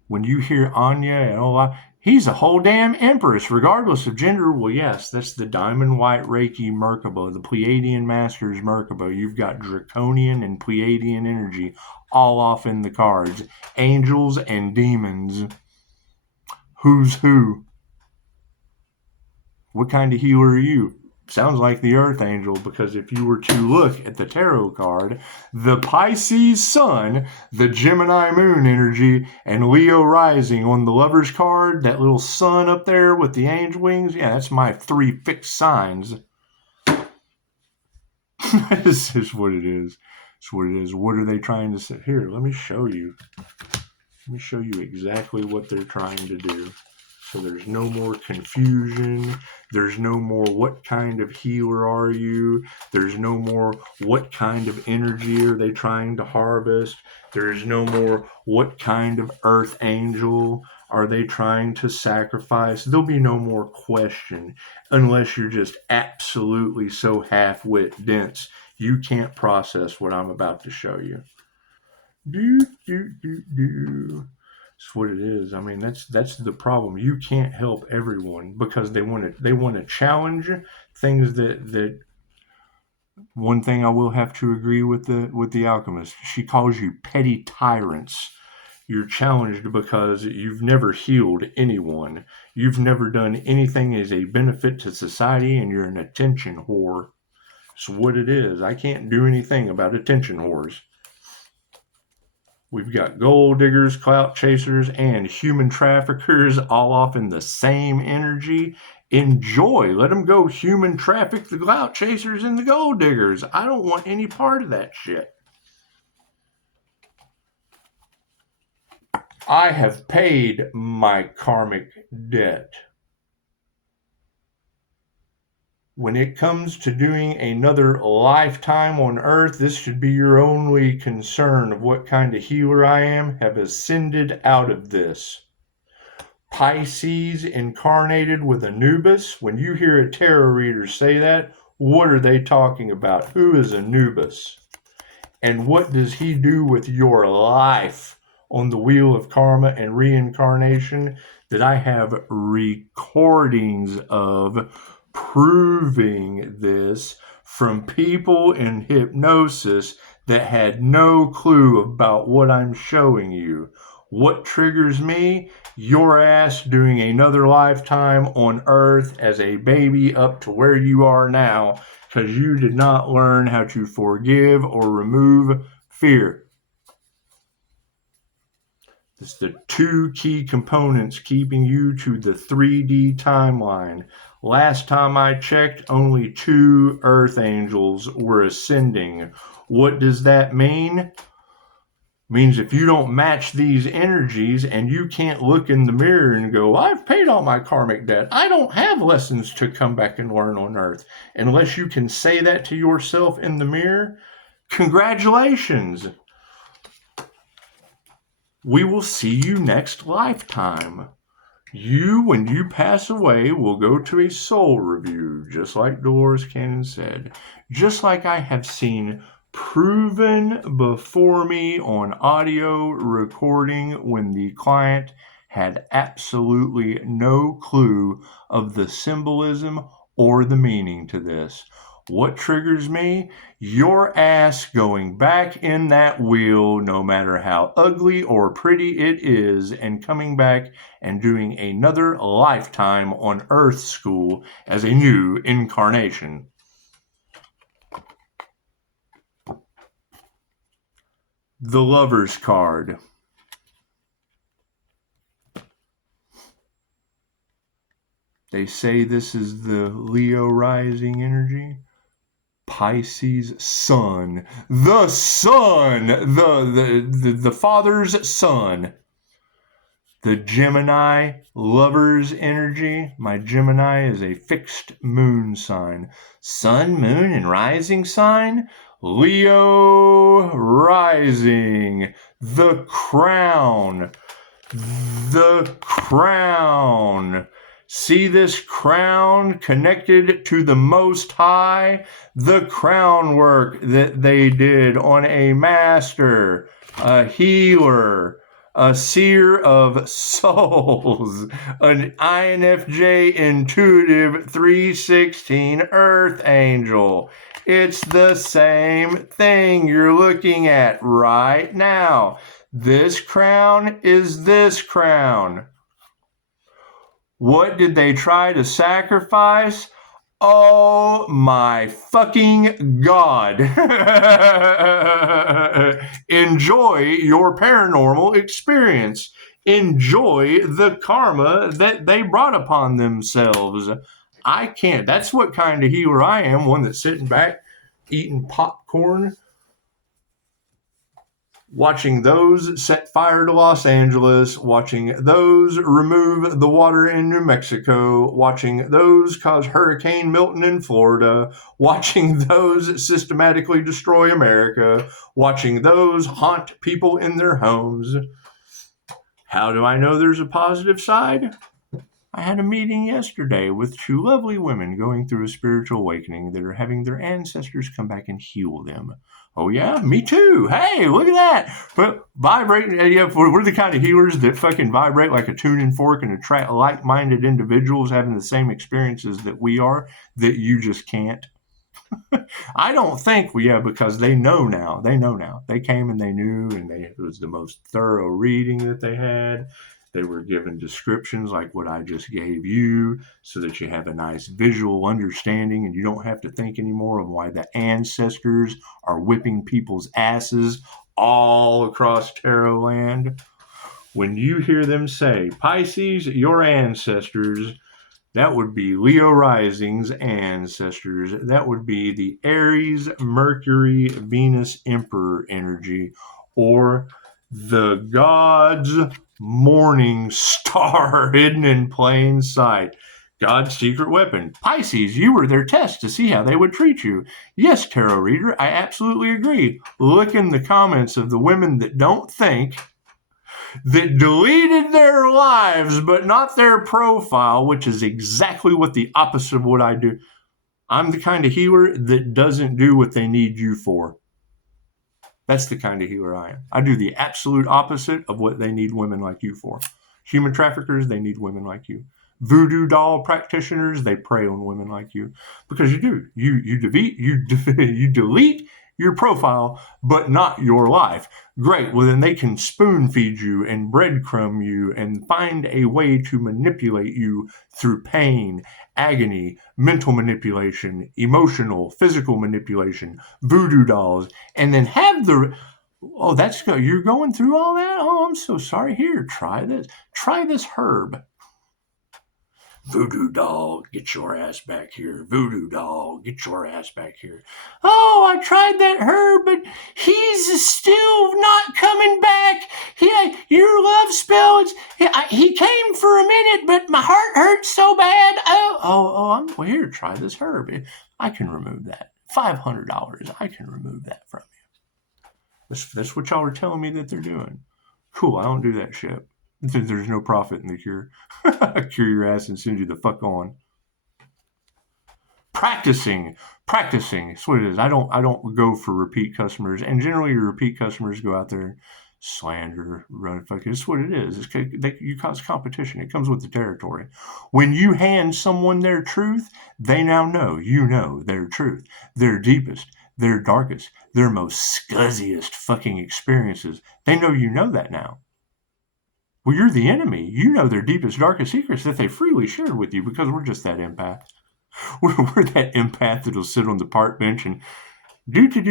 When you hear Anya and all, he's a whole damn empress, regardless of gender. Well, yes, that's the diamond white Reiki Merkaba, the Pleiadian Masters Merkaba. You've got Draconian and Pleiadian energy all off in the cards. Angels and demons. Who's who? What kind of healer are you? sounds like the Earth Angel, because if you were to look at the tarot card, the Pisces Sun, the Gemini Moon energy, and Leo Rising on the Lover's card, that little sun up there with the angel wings, yeah, that's my 3 fixed signs. This is what it is. It's what it is. What are they trying to say? Here, let me show you. Let me show you exactly what they're trying to do. So there's no more confusion. There's no more what kind of healer are you. There's no more what kind of energy are they trying to harvest. There's no more what kind of earth angel are they trying to sacrifice. There'll be no more question unless you're just absolutely so half-wit dense you can't process what I'm about to show you. That's what it is. I mean, that's the problem. You can't help everyone because they want to challenge things that. One thing I will have to agree with the alchemist. She calls you petty tyrants. You're challenged because you've never healed anyone. You've never done anything as a benefit to society, and you're an attention whore. It's what it is. I can't do anything about attention whores. We've got gold diggers, clout chasers, and human traffickers all off in the same energy. Enjoy. Let them go human traffic the clout chasers and the gold diggers. I don't want any part of that shit. I have paid my karmic debt. When it comes to doing another lifetime on earth, this should be your only concern of what kind of healer I am. Have ascended out of this. Pisces incarnated with Anubis. When you hear a tarot reader say that, what are they talking about? Who is Anubis? And what does he do with your life on the wheel of karma and reincarnation that I have recordings of proving this from people in hypnosis that had no clue about what I'm showing you. What triggers me? Your ass doing another lifetime on earth as a baby up to where you are now because you did not learn how to forgive or remove fear. It's the 2 key components keeping you to the 3D timeline. Last time I checked, only 2 earth angels were ascending. What does that mean? Means if you don't match these energies and you can't look in the mirror and go, I've paid all my karmic debt. I don't have lessons to come back and learn on earth. Unless you can say that to yourself in the mirror, congratulations. We will see you next lifetime. You, when you pass away, will go to a soul review, just like Dolores Cannon said. Just like I have seen proven before me on audio recording when the client had absolutely no clue of the symbolism or the meaning to this. What triggers me? Your ass going back in that wheel, no matter how ugly or pretty it is, and coming back and doing another lifetime on Earth School as a new incarnation. The Lover's card. They say this is the Leo rising energy. Pisces sun, the father's son. The Gemini lover's energy. My Gemini is a fixed moon sign. Sun, moon, and rising sign. Leo rising. The crown. The crown. See this crown connected to the Most High? The crown work that they did on a master, a healer, a seer of souls, an INFJ intuitive 316 earth angel. It's the same thing you're looking at right now. This crown is this crown. What did they try to sacrifice? Oh my fucking God. Enjoy your paranormal experience. Enjoy the karma that they brought upon themselves. I can't. That's what kind of healer I am, one that's sitting back eating popcorn, watching those set fire to Los Angeles, watching those remove the water in New Mexico, watching those cause Hurricane Milton in Florida, watching those systematically destroy America, watching those haunt people in their homes. How do I know there's a positive side? I had a meeting yesterday with two lovely women going through a spiritual awakening that are having their ancestors come back and heal them. Oh yeah, me too. Hey, look at that. But vibrating, yeah, we're the kind of healers that fucking vibrate like a tuning fork and attract like-minded individuals having the same experiences that we are, that you just can't. I don't think because they know now. They know now. They came and they knew, and it was the most thorough reading that they had. They were given descriptions like what I just gave you so that you have a nice visual understanding and you don't have to think anymore of why the ancestors are whipping people's asses all across tarot land. When you hear them say, Pisces, your ancestors, that would be Leo Rising's ancestors. That would be the Aries, Mercury, Venus, Emperor energy, or the God's morning star hidden in plain sight. God's secret weapon. Pisces, you were their test to see how they would treat you. Yes, tarot reader, I absolutely agree. Look in the comments of the women that don't think, that deleted their lives but not their profile, which is exactly what the opposite of what I do. I'm the kind of healer that doesn't do what they need you for. That's the kind of healer I am. I do the absolute opposite of what they need women like you for. Human traffickers, they need women like you. Voodoo doll practitioners, they prey on women like you because you do. You delete your profile, but not your life. Great. Well, then they can spoon feed you and breadcrumb you and find a way to manipulate you through pain, agony, mental manipulation, emotional, physical manipulation, voodoo dolls, and then have the, oh, that's good. You're going through all that? Oh, I'm so sorry. Here, try this. Try this herb. Voodoo doll, get your ass back here. Voodoo doll, get your ass back here. Oh, I tried that herb, but he's still not coming back. Your love spell, he came for a minute, but my heart hurts so bad. Well, here, try this herb. I can remove that. $500, I can remove that from you. That's what y'all are telling me that they're doing. Cool, I don't do that shit. There's no profit in the cure. Cure your ass and send you the fuck on. Practicing. That's what it is. I don't go for repeat customers, and generally your repeat customers go out there, slander, run fucking. It's what it is. You cause competition. It comes with the territory. When you hand someone their truth, they now know you know their truth, their deepest, their darkest, their most scuzziest fucking experiences. They know you know that now. Well, you're the enemy. You know their deepest, darkest secrets that they freely shared with you because we're just that empath. We're that empath that'll sit on the park bench and do. The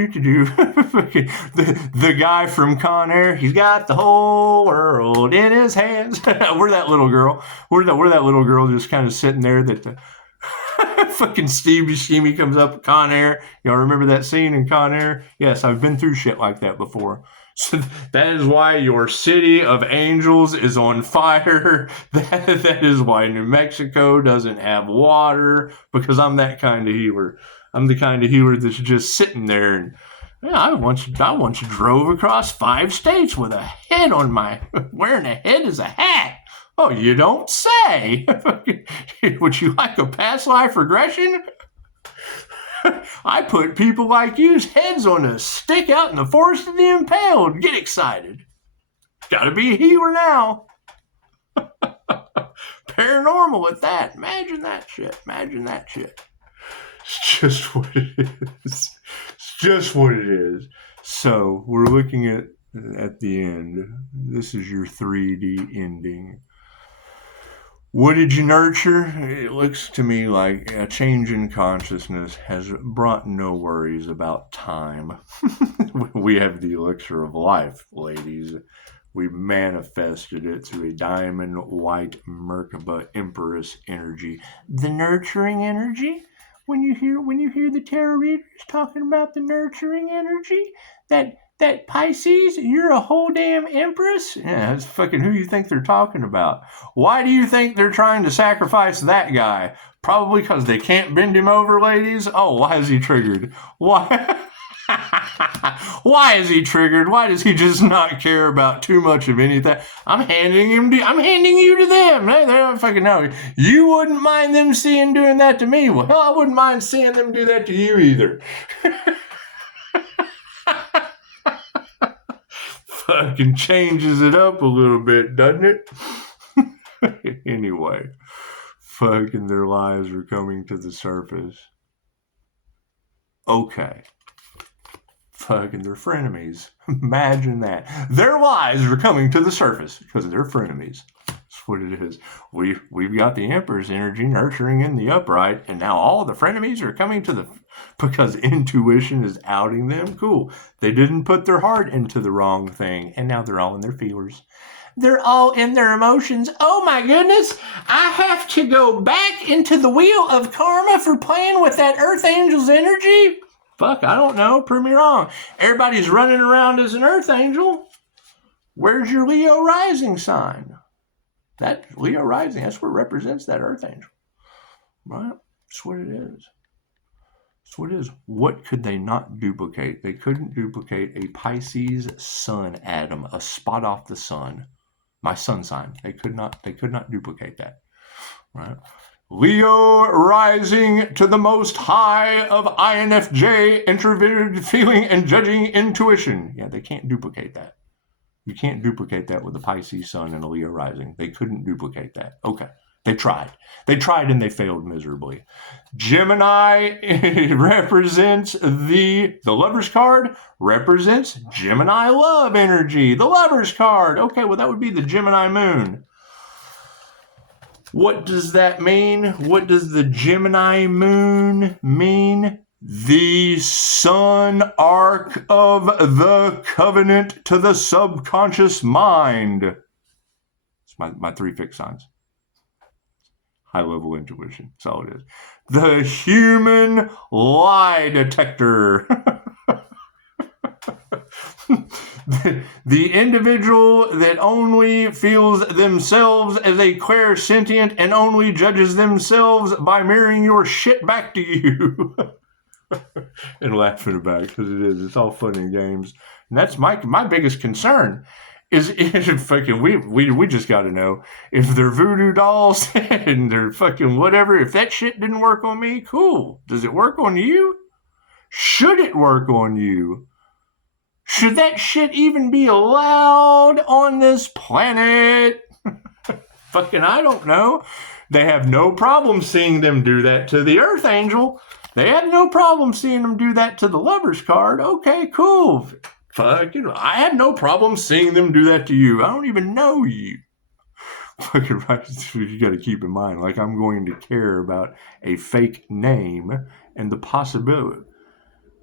guy from Con Air, he's got the whole world in his hands. We're that little girl. We're that little girl just kind of sitting there that fucking Steve Buscemi comes up, Con Air. Y'all remember that scene in Con Air? Yes, I've been through shit like that before. So that is why your city of angels is on fire. That is why New Mexico doesn't have water, because I'm that kind of healer. I'm the kind of healer that's just sitting there and, yeah, I once drove across 5 states with a head on my, wearing a head as a hat. Oh, you don't say. Would you like a past life regression? I put people like you's heads on a stick out in the forest of the impaled. Get excited. Gotta be a healer now. Paranormal at that. Imagine that shit. It's just what it is. So we're looking at the end. This is your 3D ending. What did you nurture? It looks to me like a change in consciousness has brought no worries about time. We have the elixir of life, ladies. We manifested it through a diamond white Merkaba Empress energy. The nurturing energy? When you hear the tarot readers talking about the nurturing energy, that Pisces, you're a whole damn empress? Yeah, that's fucking who you think they're talking about. Why do you think they're trying to sacrifice that guy? Probably because they can't bend him over, ladies. Oh, why is he triggered? Why? Why is he triggered? Why does he just not care about too much of anything? I'm handing you to them. They don't fucking know. You wouldn't mind them doing that to me. Well, I wouldn't mind seeing them do that to you either. Fucking changes it up a little bit, doesn't it? Anyway, fucking their lies are coming to the surface. Okay. Fucking their frenemies. Imagine that. Their lies are coming to the surface because they're frenemies. That's what it is. We've got the Empress energy nurturing in the upright, and now all the frenemies are coming to the... because intuition is outing them. Cool. They didn't put their heart into the wrong thing, and now they're all in their feelers. They're all in their emotions. Oh my goodness, I have to go back into the wheel of karma for playing with that Earth Angel's energy? Fuck, I don't know. Prove me wrong. Everybody's running around as an Earth Angel. Where's your Leo rising sign? That Leo rising, that's what represents that Earth Angel. Right? That's what it is. That's what it is. What could they not duplicate? They couldn't duplicate a Pisces sun atom, a spot off the sun. My sun sign. They could not duplicate that. Right? Leo rising to the most high of INFJ, introverted feeling and judging intuition. Yeah, they can't duplicate that. You can't duplicate that with a Pisces sun and a Leo rising. They couldn't duplicate that. Okay. They tried. They tried and they failed miserably. Gemini represents the Lover's card represents Gemini love energy. The Lover's card. Okay, well, that would be the Gemini moon. What does that mean? What does the Gemini moon mean? The sun arc of the covenant to the subconscious mind. It's my three fixed signs. High-level intuition. That's all it is. The human lie detector. The individual that only feels themselves as a clairsentient and only judges themselves by mirroring your shit back to you. And laughing about it, because it is. It's all fun and games. And that's my biggest concern. Is fucking we just got to know if they're voodoo dolls and they're fucking whatever. If that shit didn't work on me, cool. Does it work on you? Should it work on you? Should that shit even be allowed on this planet? Fucking I don't know. They have no problem seeing them do that to the Earth Angel. They had no problem seeing them do that to the Lover's card. Okay, cool. Fuck, I had no problem seeing them do that to you. I don't even know you. Fucking right. You got to keep in mind, like I'm going to care about a fake name and the possibility.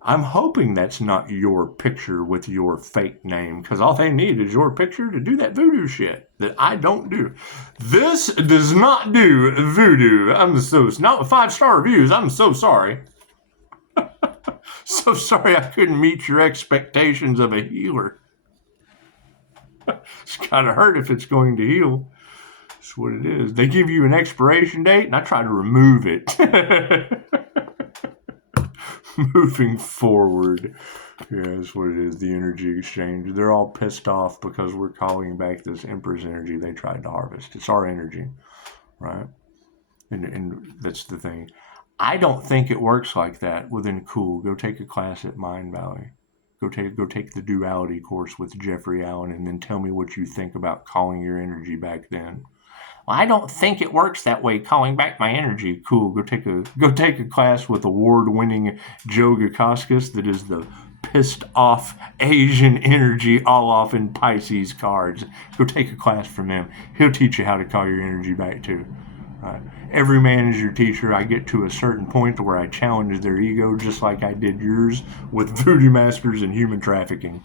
I'm hoping that's not your picture with your fake name, because all they need is your picture to do that voodoo shit that I don't do. This does not do voodoo. It's not with 5-star reviews. I'm so sorry. So sorry I couldn't meet your expectations of a healer. It's gotta hurt if it's going to heal. That's what it is. They give you an expiration date and I try to remove it. Moving forward. Yeah, that's what it is. The energy exchange. They're all pissed off because we're calling back this Empress energy they tried to harvest. It's our energy, right? And that's the thing. I don't think it works like that. Well, then cool. Go take a class at Mind Valley. Go take the duality course with Jeffrey Allen and then tell me what you think about calling your energy back then. Well, I don't think it works that way, calling back my energy. Cool. Go take a class with award-winning Joe Gakauskas that is the pissed off Asian energy all off in Pisces cards. Go take a class from him. He'll teach you how to call your energy back too. Every man is your teacher. I get to a certain point where I challenge their ego just like I did yours with voodoo masters and human trafficking.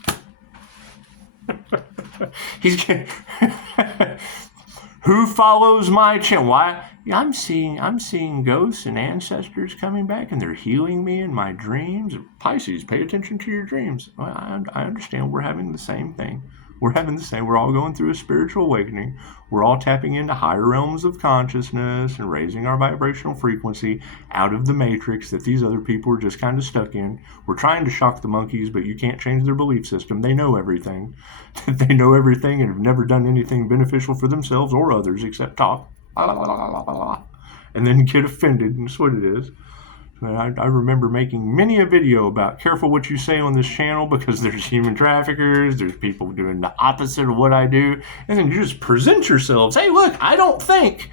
Who follows my channel? Why? I'm seeing ghosts and ancestors coming back, and they're healing me in my dreams. Pisces, pay attention to your dreams. Well, I understand. We're having the same thing. We're all going through a spiritual awakening. We're all tapping into higher realms of consciousness and raising our vibrational frequency out of the matrix that these other people are just kind of stuck in. We're trying to shock the monkeys, but you can't change their belief system. They know everything. They know everything and have never done anything beneficial for themselves or others except talk. And then get offended, and that's what it is. I remember making many a video about careful what you say on this channel because there's human traffickers, there's people doing the opposite of what I do, and then you just present yourselves. Hey, look, I don't think.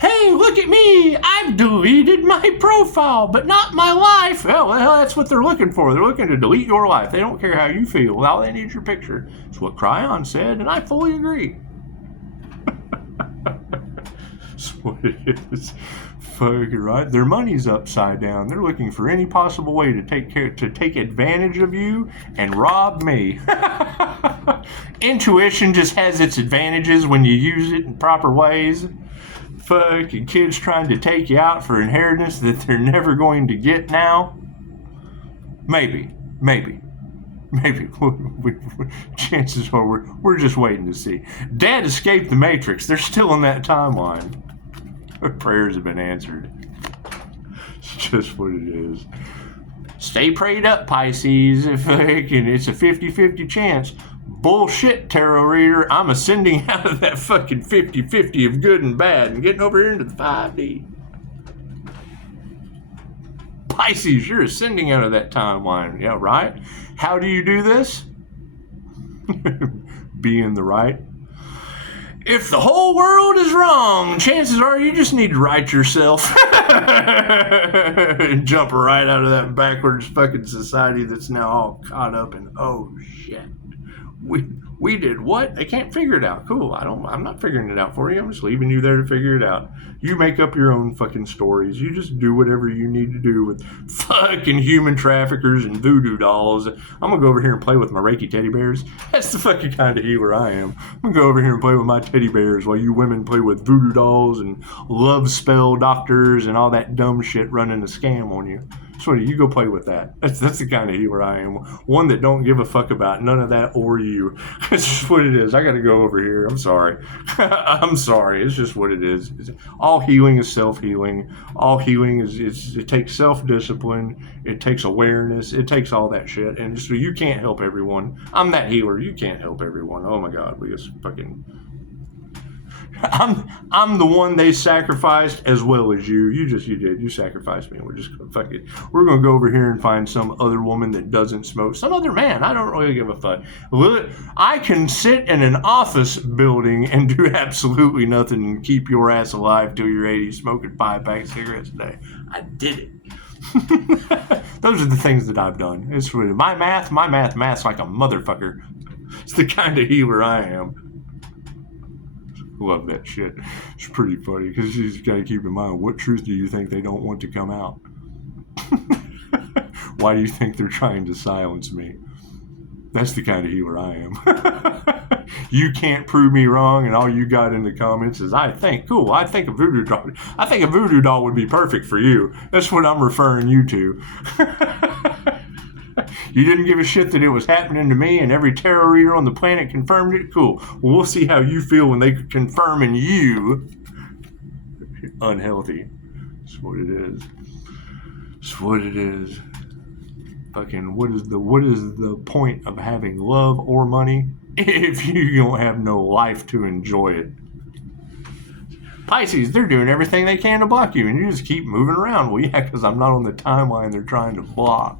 Hey, look at me. I've deleted my profile, but not my life. Well, that's what they're looking for. They're looking to delete your life. They don't care how you feel. All they need is your picture. That's what Cryon said, and I fully agree. That's what it is. Fucking right. Their money's upside down. They're looking for any possible way to take advantage of you and rob me. Intuition just has its advantages when you use it in proper ways. Fucking kids trying to take you out for inheritance that they're never going to get now. Maybe. Chances are we're just waiting to see. Dad escaped the Matrix. They're still in that timeline. Our prayers have been answered. It's just what it is. Stay prayed up, Pisces. If it's a 50-50 chance. Bullshit, tarot reader. I'm ascending out of that fucking 50-50 of good and bad and getting over here into the 5D. Pisces, you're ascending out of that timeline. Yeah, right? How do you do this? Be in the right. If the whole world is wrong, chances are you just need to right yourself and jump right out of that backwards fucking society that's now all caught up in, oh shit, we did what? I can't figure it out. Cool. I'm not figuring it out for you. I'm just leaving you there to figure it out. You make up your own fucking stories. You just do whatever you need to do with fucking human traffickers and voodoo dolls. I'm gonna go over here and play with my Reiki teddy bears. That's the fucking kind of healer I am. I'm gonna go over here and play with my teddy bears while you women play with voodoo dolls and love spell doctors and all that dumb shit running a scam on you. So you go play with that. That's the kind of healer I am. One that don't give a fuck about none of that or you. It's just what it is. I got to go over here. I'm sorry. I'm sorry. It's just what it is. All healing is self-healing. All healing is it takes self-discipline. It takes awareness. It takes all that shit. And so you can't help everyone. I'm that healer. You can't help everyone. Oh my God. We just fucking... I'm the one they sacrificed as well as you. You did. You sacrificed me. We're just gonna fuck it. We're gonna go over here and find some other woman that doesn't smoke. Some other man. I don't really give a fuck. I can sit in an office building and do absolutely nothing and keep your ass alive till you're 80 smoking 5-pack cigarettes a day. I did it. Those are the things that I've done. It's really math's like a motherfucker. It's the kind of healer I am. Love that shit. It's pretty funny because you just got to keep in mind, what truth do you think they don't want to come out? Why do you think they're trying to silence me? That's the kind of healer I am. You can't prove me wrong, and all you got in the comments is, I think a voodoo doll. I think a voodoo doll would be perfect for you. That's what I'm referring you to. You didn't give a shit that it was happening to me and every tarot reader on the planet confirmed it? Cool. Well, we'll see how you feel when they confirm in you unhealthy. That's what it is. That's what it is. Fucking what is the point of having love or money if you don't have no life to enjoy it? Pisces, they're doing everything they can to block you and you just keep moving around. Well, yeah, because I'm not on the timeline they're trying to block.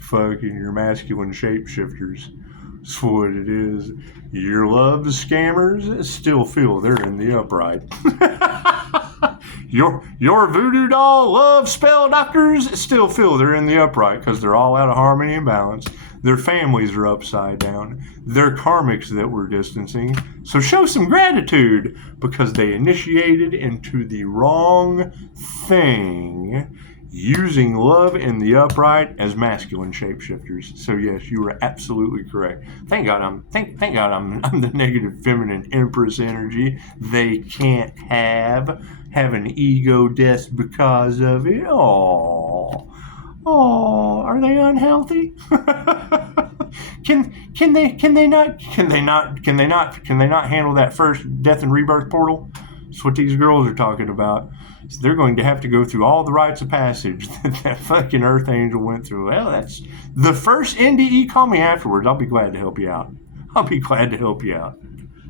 Fucking your masculine shapeshifters. That's what it is. Your love scammers still feel they're in the upright. Your voodoo doll love spell doctors still feel they're in the upright because they're all out of harmony and balance. Their families are upside down. They're karmics that we're distancing. So show some gratitude because they initiated into the wrong thing, using love in the upright as masculine shapeshifters. So yes, you were absolutely correct. Thank God I'm the negative feminine Empress energy. They can't have an ego death because of it. Oh, are they unhealthy? Can they not handle that first death and rebirth portal? That's what these girls are talking about. So they're going to have to go through all the rites of passage that fucking Earth Angel went through. Well, that's the first NDE. Call me afterwards. I'll be glad to help you out.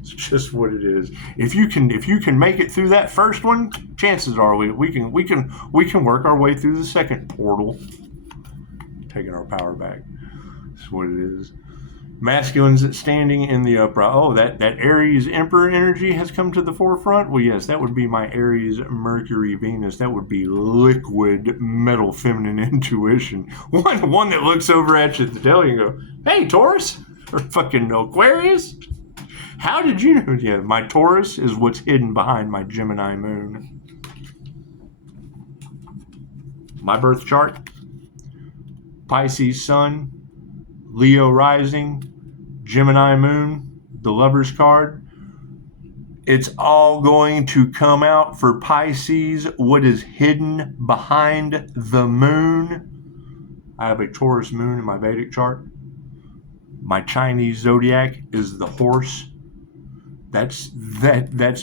It's just what it is. If you can make it through that first one, chances are we can work our way through the second portal. Taking our power back. That's what it is. Masculines standing in the upright. Oh, that Aries Emperor energy has come to the forefront. Well, yes, that would be my Aries Mercury Venus. That would be liquid metal feminine intuition. One that looks over at you at the deli and go, "Hey, Taurus," or fucking Aquarius. How did you know? Yeah, my Taurus is what's hidden behind my Gemini moon. My birth chart: Pisces Sun, Leo rising, Gemini moon, the Lover's card. It's all going to come out for Pisces, what is hidden behind the moon. I have a Taurus moon in my Vedic chart. My Chinese zodiac is the horse. That's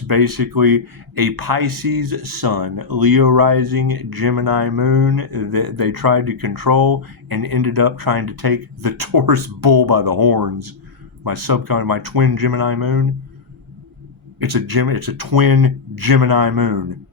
basically a Pisces sun, Leo rising, Gemini moon that they tried to control and ended up trying to take the Taurus bull by the horns. My twin Gemini moon. It's a twin Gemini moon,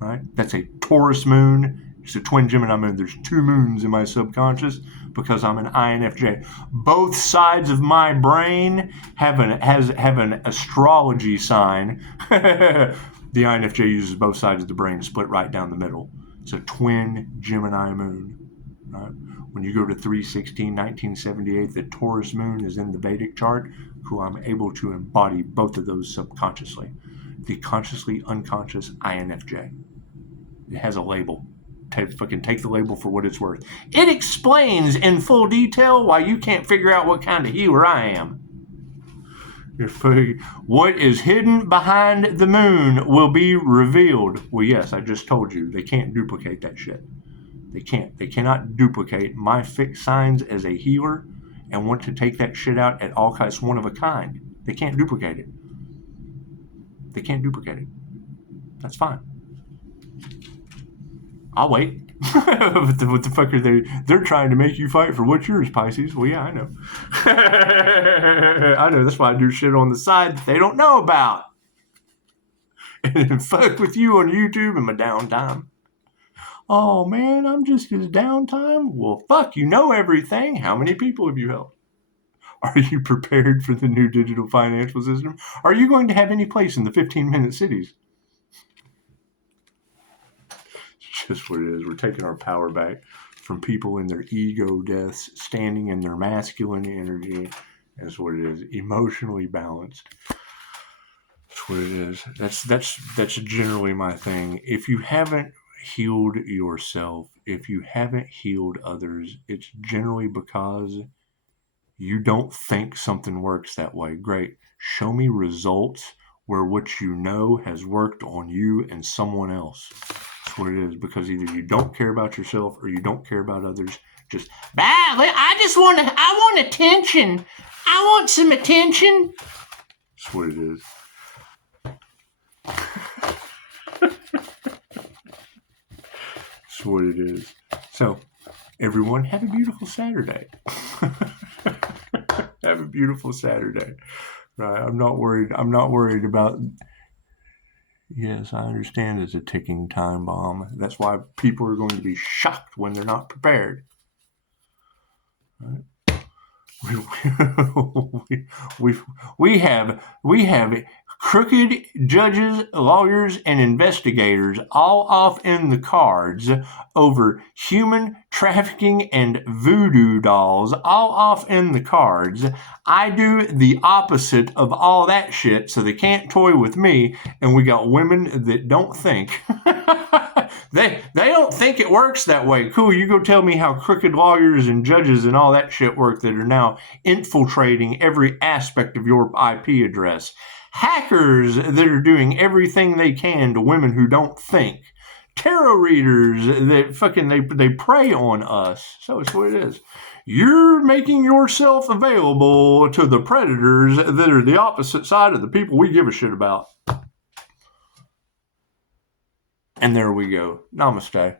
right? That's a Taurus moon. It's a twin Gemini moon. There's two moons in my subconscious because I'm an INFJ. Both sides of my brain have an astrology sign. The INFJ uses both sides of the brain to split right down the middle. It's a twin Gemini moon. Right? When you go to 3/16/1978, the Taurus moon is in the Vedic chart, who I'm able to embody both of those subconsciously. The consciously unconscious INFJ. It has a label. Take the label for what it's worth. It explains in full detail why you can't figure out what kind of healer I am. What is hidden behind the moon will be revealed. Well, yes, I just told you. They can't duplicate that shit. They can't. They cannot duplicate my fixed signs as a healer and want to take that shit out at all costs. One of a kind. They can't duplicate it. That's fine. I'll wait. What the fuck are they? They're trying to make you fight for what's yours, Pisces. Well, yeah, I know. I know. That's why I do shit on the side that they don't know about. And fuck with you on YouTube in my downtime. Oh, man, I'm just his downtime? Well, fuck, you know everything. How many people have you helped? Are you prepared for the new digital financial system? Are you going to have any place in the 15-minute cities? Just what it is. We're taking our power back from people in their ego deaths, standing in their masculine energy. That's what it is. Emotionally balanced. That's what it is. That's generally my thing. If you haven't healed yourself, if you haven't healed others, it's generally because you don't think something works that way. Great. Show me results where what you know has worked on you and someone else. That's what it is, because either you don't care about yourself or you don't care about others. Just, I want attention. I want some attention. That's what it is. That's what it is. So, everyone, have a beautiful Saturday. Have a beautiful Saturday. Right? I'm not worried about. Yes, I understand it's a ticking time bomb. That's why people are going to be shocked when they're not prepared. Right? We have crooked judges, lawyers, and investigators all off in the cards over human trafficking and voodoo dolls, all off in the cards. I do the opposite of all that shit, so they can't toy with me, and we got women that don't think. They don't think it works that way. Cool, you go tell me how crooked lawyers and judges and all that shit work that are now infiltrating every aspect of your IP address. Hackers that are doing everything they can to women who don't think. Tarot readers that fucking they prey on us. So it's what it is. You're making yourself available to the predators that are the opposite side of the people we give a shit about. And there we go. Namaste.